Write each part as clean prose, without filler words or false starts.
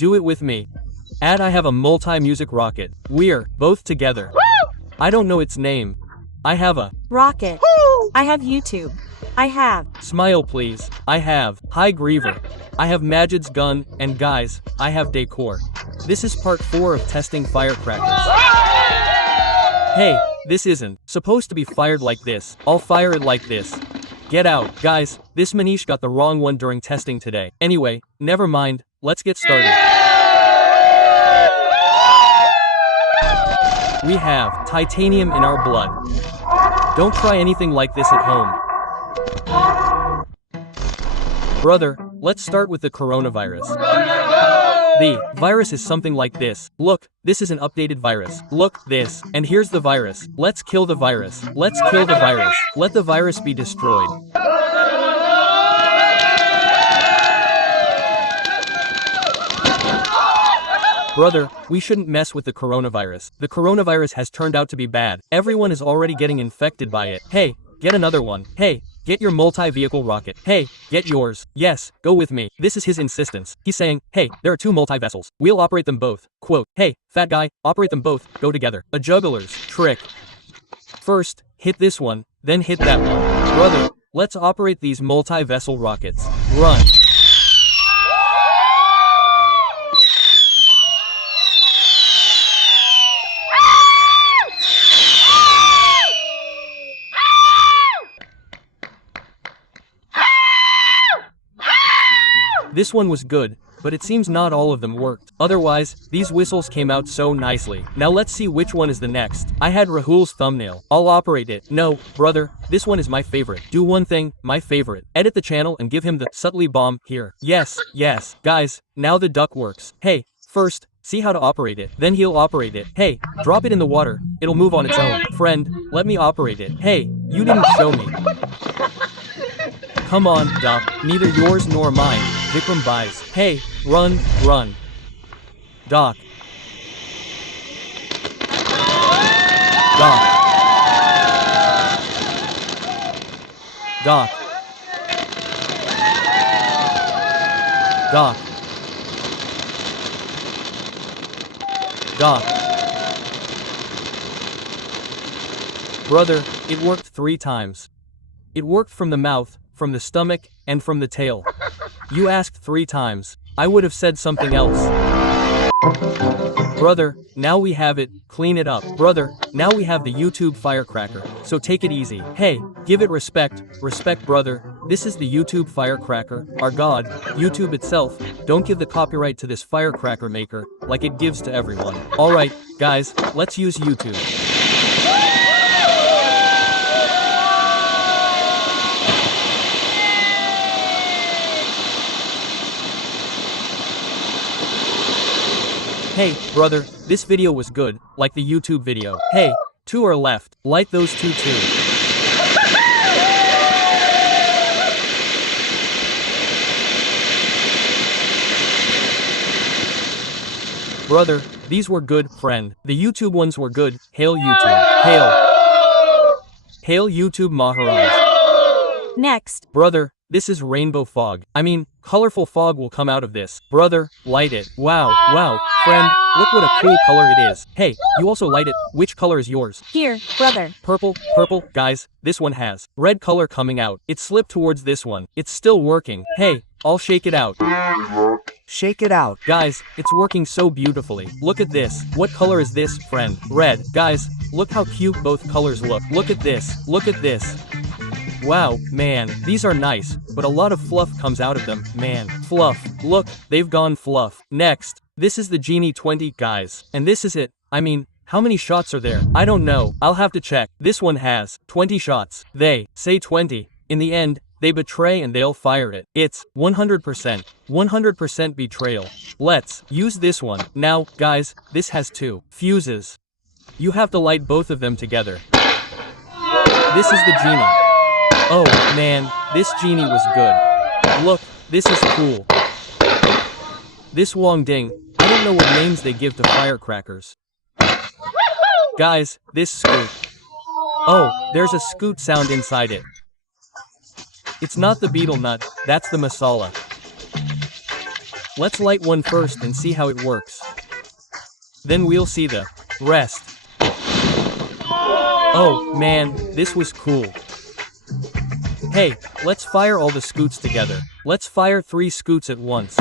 do it with me. Add I have a multi-music rocket. We're both together. I don't know its name. I have a rocket. I have YouTube. I have smile please. I have high griever. I have Majid's gun, and guys, I have decor. This is part 4 of testing firecrackers. Hey, this isn't supposed to be fired like this. I'll fire it like this. Get out, guys, this Manish got the wrong one during testing today. Anyway, never mind, let's get started. We have titanium in our blood. Don't try anything like this at home. Brother, let's start with the coronavirus. The virus is something like this. Look, this is an updated virus. Look, this. And here's the virus. Let's kill the virus. Let's kill the virus. Let the virus be destroyed. Brother, we shouldn't mess with the coronavirus. The coronavirus has turned out to be bad. Everyone is already getting infected by it. Hey, get another one. Hey, get your multi-vehicle rocket. Hey, get yours. Yes, go with me. This is his insistence. He's saying, hey, there are 2 multi-vessels. We'll operate them both. Quote, hey, fat guy, operate them both. Go together. A juggler's trick. First, hit this one, then hit that one. Brother, let's operate these multi-vessel rockets. Run. This one was good, but it seems not all of them worked. Otherwise, these whistles came out so nicely. Now let's see which one is the next. I had Rahul's thumbnail. I'll operate it. No, brother, this one is my favorite. Do one thing, my favorite. Edit the channel and give him the subtly bomb here. Yes, yes. Guys, now the duck works. Hey, first, see how to operate it. Then he'll operate it. Hey, drop it in the water. It'll move on its own. Friend, let me operate it. Hey, you didn't show me. Come on, Doc, neither yours nor mine. Vikram buys. Hey, run, run. Doc. Doc. Doc. Doc. Doc. Brother, it worked 3 times. It worked from the mouth, from the stomach, and from the tail. You asked 3 times. I would have said something else. Brother, now we have it, clean it up. Brother, now we have the YouTube firecracker, so take it easy. Hey, give it respect, respect brother. This is the YouTube firecracker, our god, YouTube itself. Don't give the copyright to this firecracker maker, like it gives to everyone. Alright, guys, let's use YouTube. Hey, brother, this video was good, like the YouTube video. Hey, 2 are left, like those 2 too. Brother, these were good, friend. The YouTube ones were good. Hail YouTube. Hail. Hail YouTube Maharaj. next. Brother, this is rainbow fog. I mean, colorful fog will come out of this. Brother, light it. Wow, wow, friend, look what a cool color it is. Hey, you also light it. Which color is yours? Here, brother. Purple, purple, guys, this one has red color coming out. It slipped towards this one. It's still working. Hey, I'll shake it out. Shake it out. Guys, it's working so beautifully. Look at this. What color is this, friend? Red. Guys, look how cute both colors look. Look at this. Look at this. Wow, man, these are nice, but a lot of fluff comes out of them, man. Fluff. Look, they've gone fluff. Next, this is the Genie 20, guys. And this is it. I mean, how many shots are there? I don't know. I'll have to check. This one has 20 shots. They say 20. In the end, they betray and they'll fire it. It's 100%. 100% betrayal. Let's use this one. Now, guys, this has 2 fuses. You have to light both of them together. This is the Genie. Oh, man, this Genie was good. Look, this is cool. This Wong Ding, I don't know what names they give to firecrackers. Guys, this scoot. Oh, there's a scoot sound inside it. It's not the beetle nut, that's the masala. let's light one first and see how it works. Then we'll see the rest. Oh, man, this was cool. Hey, let's fire all the scoots together. Let's fire 3 scoots at once.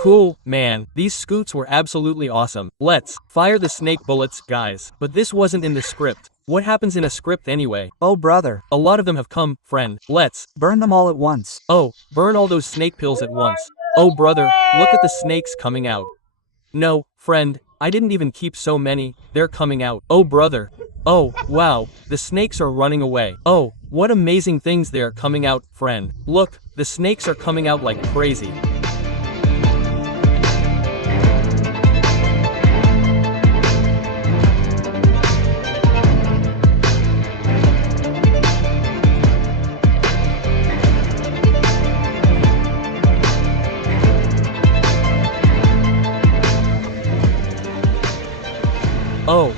Cool, man, these scoots were absolutely awesome. Let's fire the snake bullets, guys. But this wasn't in the script. What happens in a script anyway? Oh, brother. A lot of them have come, friend. Let's Burn them all at once. Oh, burn all those snake pills at once. Oh, brother, look at the snakes coming out. No, friend, I didn't even keep so many. They're coming out. Oh, brother. Oh, wow, the snakes are running away. Oh, what amazing things they are coming out, friend. Look, the snakes are coming out like crazy. Oh.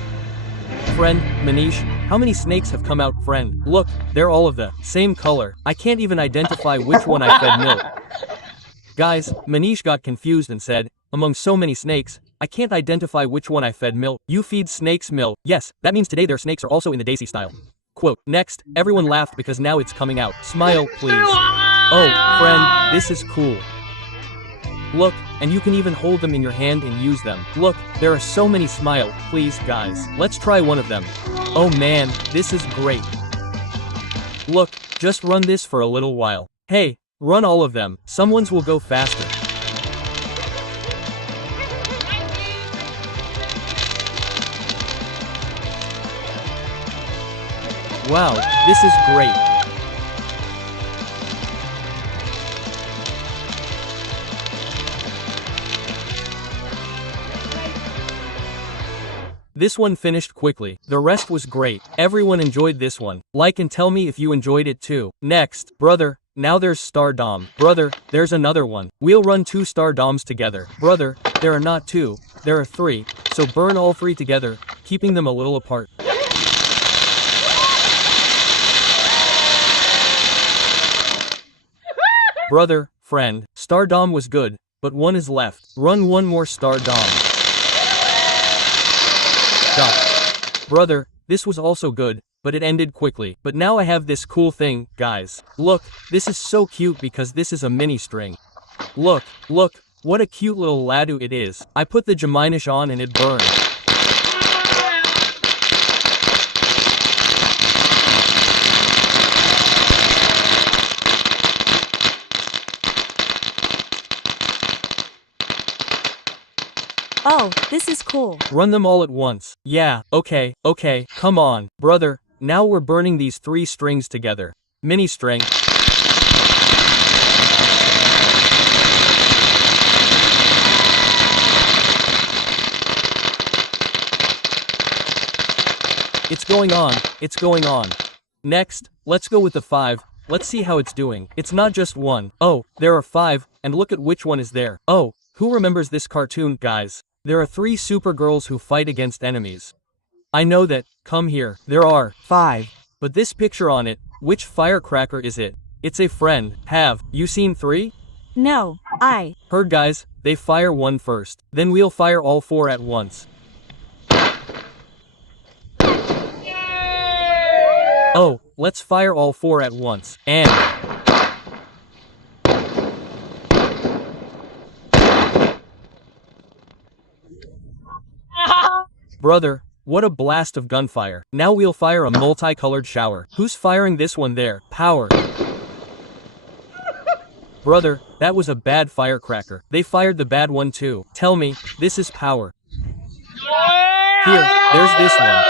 Friend, Manish, how many snakes have come out, friend? Look, they're all of the same color. I can't even identify which one I fed milk. Guys, Manish got confused and said, among so many snakes, I can't identify which one I fed milk. You feed snakes milk. Yes, that means today their snakes are also in the Desi style. Quote, next, everyone laughed because now it's coming out. Smile, please. Oh, friend, this is cool. Look, and you can even hold them in your hand and use them. Look, there are so many smile, please guys. Let's try one of them. Oh man, this is great. Look, just run this for a little while. Hey, run all of them. Someone's will go faster. Wow, this is great. This one finished quickly. The rest was great. Everyone enjoyed this one. Like and tell me if you enjoyed it too. Next, brother, now there's Star Dom. Brother, there's another one. We'll run 2 Star Doms together. Brother, there are not 2, there are 3. So burn all 3 together, keeping them a little apart. Brother, friend, Star Dom was good, but one is left. Run one more Star Dom. Brother, this was also good, but it ended quickly. But now I have this cool thing, guys. Look, this is so cute because this is a mini string. Look, what a cute little ladu it is. I put the Geminish on and it burned. Oh, this is cool. Run them all at once. Yeah, okay, come on. Brother, now we're burning these 3 strings together. Mini string. It's going on. Next, let's go with the 5. Let's see how it's doing. It's not just 1. Oh, there are 5, and look at which one is there. Oh, who remembers this cartoon, guys? There are 3 supergirls who fight against enemies. I know that. Come here. There are 5. But this picture on it, which firecracker is it? It's a friend. Have you seen 3? No, I Heard, guys, they fire 1 first. Then we'll fire all 4 at once. Oh, let's fire all 4 at once. And brother, what a blast of gunfire. Now we'll fire a multicolored shower. Who's firing this one there? Power. Brother, that was a bad firecracker. They fired the bad one too. Tell me, this is power. Here, there's this one.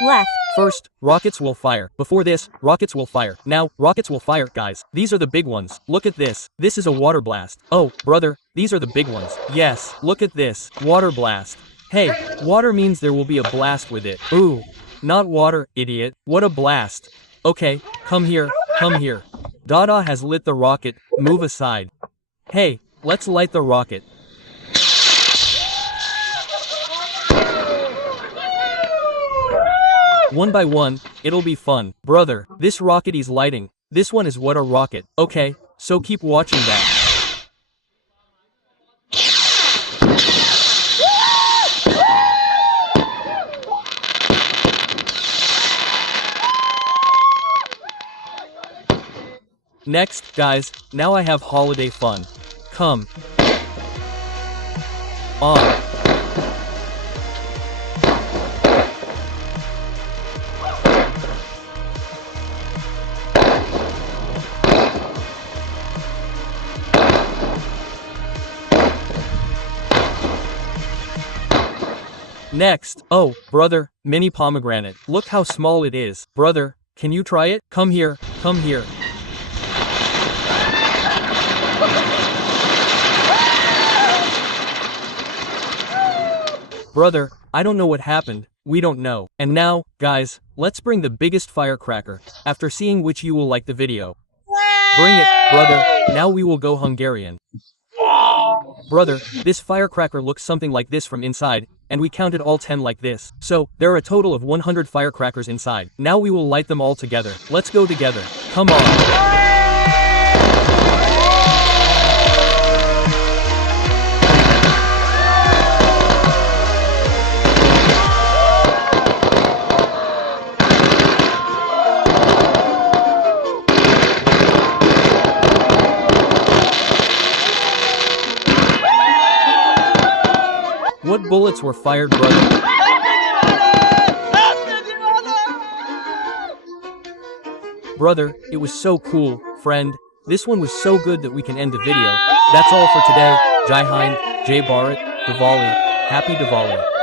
left. First, rockets will fire. Before this, rockets will fire. Now, rockets will fire, guys. These are the big ones. Look at this. This is a water blast. Oh, brother, these are the big ones. Yes, look at this. Water blast. Hey, water means there will be a blast with it. Ooh, not water, idiot. What a blast. Okay, come here, come here. Dada has lit the rocket. Move aside. Hey, let's light the rocket. One by one, it'll be fun. Brother, this rocket he's lighting. This one is what a rocket. Okay, so keep watching that. Next, guys, now I have holiday fun. Come on. Next, oh, brother, mini pomegranate. Look how small it is. Brother, can you try it? Come here, come here. Brother, I don't know what happened, we don't know. And now, guys, let's bring the biggest firecracker, after seeing which you will like the video. Bring it, brother, now we will go Hungarian. Brother, this firecracker looks something like this from inside, and we counted all 10 like this. So, there are a total of 100 firecrackers inside. Now we will light them all together. Let's go together. Come on. What bullets were fired, brother? Brother, it was so cool, friend. This one was so good that we can end the video. That's all for today. Jai Hind, Jai Bharat, Diwali. Happy Diwali.